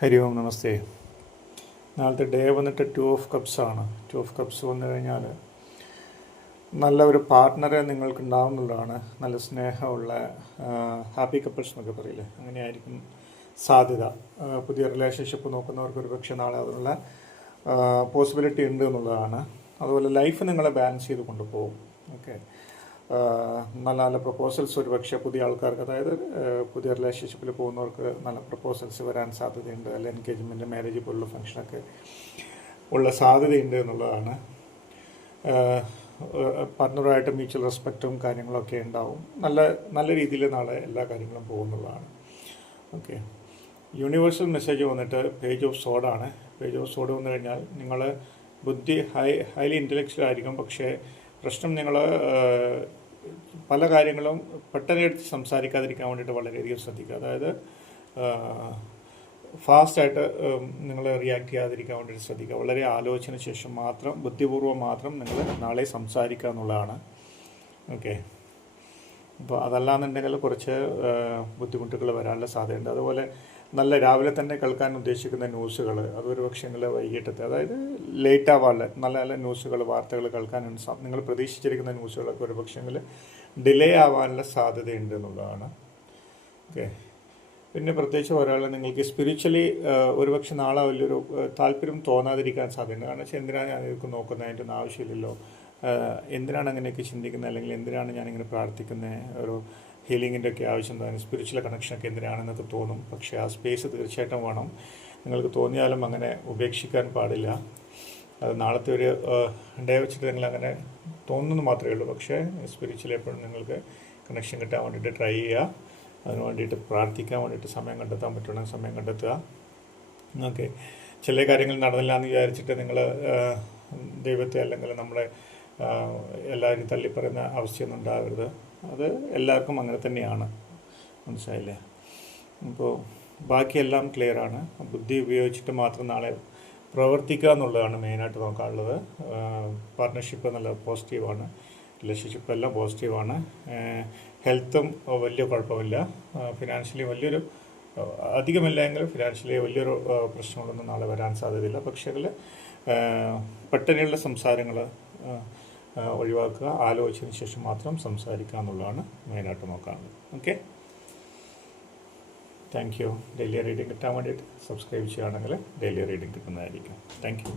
ഹരി ഓം നമസ്തേ. നാളത്തെ ഡേ വന്നിട്ട് 2 of cups ആണ്. 2 ഓഫ് കപ്സ് വന്നു കഴിഞ്ഞാൽ നല്ല ഒരു പാർട്ട്ണറെ നിങ്ങൾക്ക് ഉണ്ടാവുന്നതാണ്. നല്ല സ്നേഹമുള്ള ഹാപ്പി കപ്പിൾസ് എന്നൊക്കെ പറയില്ലേ, അങ്ങനെയായിരിക്കും സാധ്യത. പുതിയ റിലേഷൻഷിപ്പ് നോക്കുന്നവർക്ക് ഒരു പക്ഷേ നാളെ അതിനുള്ള പോസിബിലിറ്റി ഉണ്ട് എന്നുള്ളതാണ്. അതുപോലെ ലൈഫ് നിങ്ങളെ ബാലൻസ് ചെയ്ത് കൊണ്ടുപോകും. ഓക്കെ, നല്ല നല്ല പ്രപ്പോസൽസ് ഒരു പക്ഷേ പുതിയ ആൾക്കാർക്ക്, അതായത് പുതിയ റിലേഷൻഷിപ്പിൽ പോകുന്നവർക്ക് നല്ല പ്രപ്പോസൽസ് വരാൻ സാധ്യതയുണ്ട്. അല്ലെങ്കിൽ എൻഗേജ്മെൻറ്റ്, മാരേജ് പോലുള്ള ഫംഗ്ഷനൊക്കെ ഉള്ള സാധ്യതയുണ്ട് എന്നുള്ളതാണ്. പാർട്ട്ണറുമായിട്ട് മ്യൂച്വൽ റെസ്പെക്റ്റും കാര്യങ്ങളൊക്കെ ഉണ്ടാവും. നല്ല രീതിയിൽ നാളെ എല്ലാ കാര്യങ്ങളും പോകുന്നതാണ്. ഓക്കെ, യൂണിവേഴ്സൽ മെസ്സേജ് വന്നിട്ട് പേജ് ഓഫ് സോഡാണ്. പേജ് ഓഫ് സോഡ് വന്നു കഴിഞ്ഞാൽ നിങ്ങൾ ബുദ്ധി ഹൈലി ഇൻ്റലക്ച്വൽ ആയിരിക്കും. പക്ഷേ പ്രശ്നം നിങ്ങൾ പല കാര്യങ്ങളും പെട്ടെന്ന് എടുത്ത് സംസാരിക്കാതിരിക്കാൻ വേണ്ടിയിട്ട് വളരെയധികം ശ്രദ്ധിക്കുക. അതായത് ഫാസ്റ്റായിട്ട് നിങ്ങൾ റിയാക്ട് ചെയ്യാതിരിക്കാൻ വേണ്ടിയിട്ട് ശ്രദ്ധിക്കുക. വളരെ ആലോചന ശേഷം മാത്രം, ബുദ്ധിപൂർവ്വം മാത്രം നിങ്ങൾ നാളെ സംസാരിക്കുക എന്നുള്ളതാണ്. ഓക്കെ, അപ്പോൾ അതല്ലാന്നുണ്ടെങ്കിൽ കുറച്ച് ബുദ്ധിമുട്ടുകൾ വരാനുള്ള സാധ്യതയുണ്ട്. അതുപോലെ നല്ല രാവിലെ തന്നെ കേൾക്കാൻ ഉദ്ദേശിക്കുന്ന ന്യൂസുകൾ, അതൊരു പക്ഷേ നിങ്ങൾ വൈകിട്ടത്തെ, അതായത് ലേറ്റ് ആവാനുള്ള നല്ല നല്ല ന്യൂസുകൾ, വാർത്തകൾ കേൾക്കാനുണ്ട്. നിങ്ങൾ പ്രതീക്ഷിച്ചിരിക്കുന്ന ന്യൂസുകളൊക്കെ ഒരു പക്ഷേ ഡിലേ ആവാനുള്ള സാധ്യതയുണ്ട് എന്നുള്ളതാണ്. ഓക്കെ, പിന്നെ പ്രത്യേകിച്ച് ഒരാൾ നിങ്ങൾക്ക് സ്പിരിച്വലി ഒരുപക്ഷെ നാളെ വലിയൊരു താല്പര്യം തോന്നാതിരിക്കാൻ സാധ്യതയുണ്ട്. കാരണം വെച്ചാൽ എന്തിനാണ് ഞാൻ ഇതൊക്കെ നോക്കുന്നത്, അതിൻ്റെ ഒന്നും ആവശ്യമില്ലല്ലോ, എന്തിനാണ് അങ്ങനെയൊക്കെ ചിന്തിക്കുന്നത്, അല്ലെങ്കിൽ എന്തിനാണ് ഞാനിങ്ങനെ പ്രാർത്ഥിക്കുന്നത്, ഒരു ഹീലിങ്ങിൻ്റെ ഒക്കെ ആവശ്യം എന്താണ്, സ്പിരിച്വൽ കണക്ഷനൊക്കെ എന്തിനാണെന്നൊക്കെ തോന്നും. പക്ഷേ ആ സ്പേസ് തീർച്ചയായിട്ടും വേണം. നിങ്ങൾക്ക് തോന്നിയാലും അങ്ങനെ ഉപേക്ഷിക്കാൻ പാടില്ല. അത് നാളത്തെ ഒരു ഡേ വെച്ചിട്ട് നിങ്ങൾ അങ്ങനെ തോന്നുന്നു മാത്രമേ ഉള്ളൂ. പക്ഷേ സ്പിരിച്വലി എപ്പോഴും നിങ്ങൾക്ക് കണക്ഷൻ കിട്ടാൻ വേണ്ടിയിട്ട് ട്രൈ ചെയ്യുക. അതിന് വേണ്ടിയിട്ട് പ്രാർത്ഥിക്കാൻ വേണ്ടിയിട്ട് സമയം കണ്ടെത്താൻ പറ്റുകയാണെങ്കിൽ സമയം കണ്ടെത്തുക. ഓക്കെ, ചില കാര്യങ്ങൾ നടന്നില്ല എന്ന് വിചാരിച്ചിട്ട് നിങ്ങൾ ദൈവത്തെ അല്ലെങ്കിൽ നമ്മളെ എല്ലാവരും തള്ളിപ്പറയുന്ന അവസ്ഥയൊന്നും ഉണ്ടാകരുത്. അത് എല്ലാവർക്കും അങ്ങനെ തന്നെയാണ്, മനസ്സിലായില്ലേ? അപ്പോൾ ബാക്കിയെല്ലാം ക്ലിയറാണ്. ബുദ്ധി ഉപയോഗിച്ചിട്ട് മാത്രം നാളെ പ്രവർത്തിക്കുക എന്നുള്ളതാണ് മെയിനായിട്ട് നോക്കാനുള്ളത്. പാർട്ട്ണർഷിപ്പ് നല്ല പോസിറ്റീവാണ്, റിലേഷൻഷിപ്പ് എല്ലാം പോസിറ്റീവാണ്. ഹെൽത്തും വലിയ കുഴപ്പമില്ല. ഫിനാൻഷ്യലി വലിയൊരു അധികമില്ലെങ്കിൽ ഫിനാൻഷ്യലി വലിയൊരു പ്രശ്നങ്ങളൊന്നും നാളെ വരാൻ സാധ്യതയില്ല. പക്ഷേ പെട്ടെന്നുള്ള സംസാരങ്ങൾ ഒഴിവാക്കുക. ആലോചിച്ചതിന് ശേഷം മാത്രം സംസാരിക്കുക എന്നുള്ളതാണ് മെയിനായിട്ട് നോക്കാനുള്ളത്. Okay, thank you. Daily reading കിട്ടാൻ വേണ്ടിയിട്ട് സബ്സ്ക്രൈബ് ചെയ്യുകയാണെങ്കിൽ ഡെയിലി റീഡിംഗ് കിട്ടുന്നതായിരിക്കും. Thank U.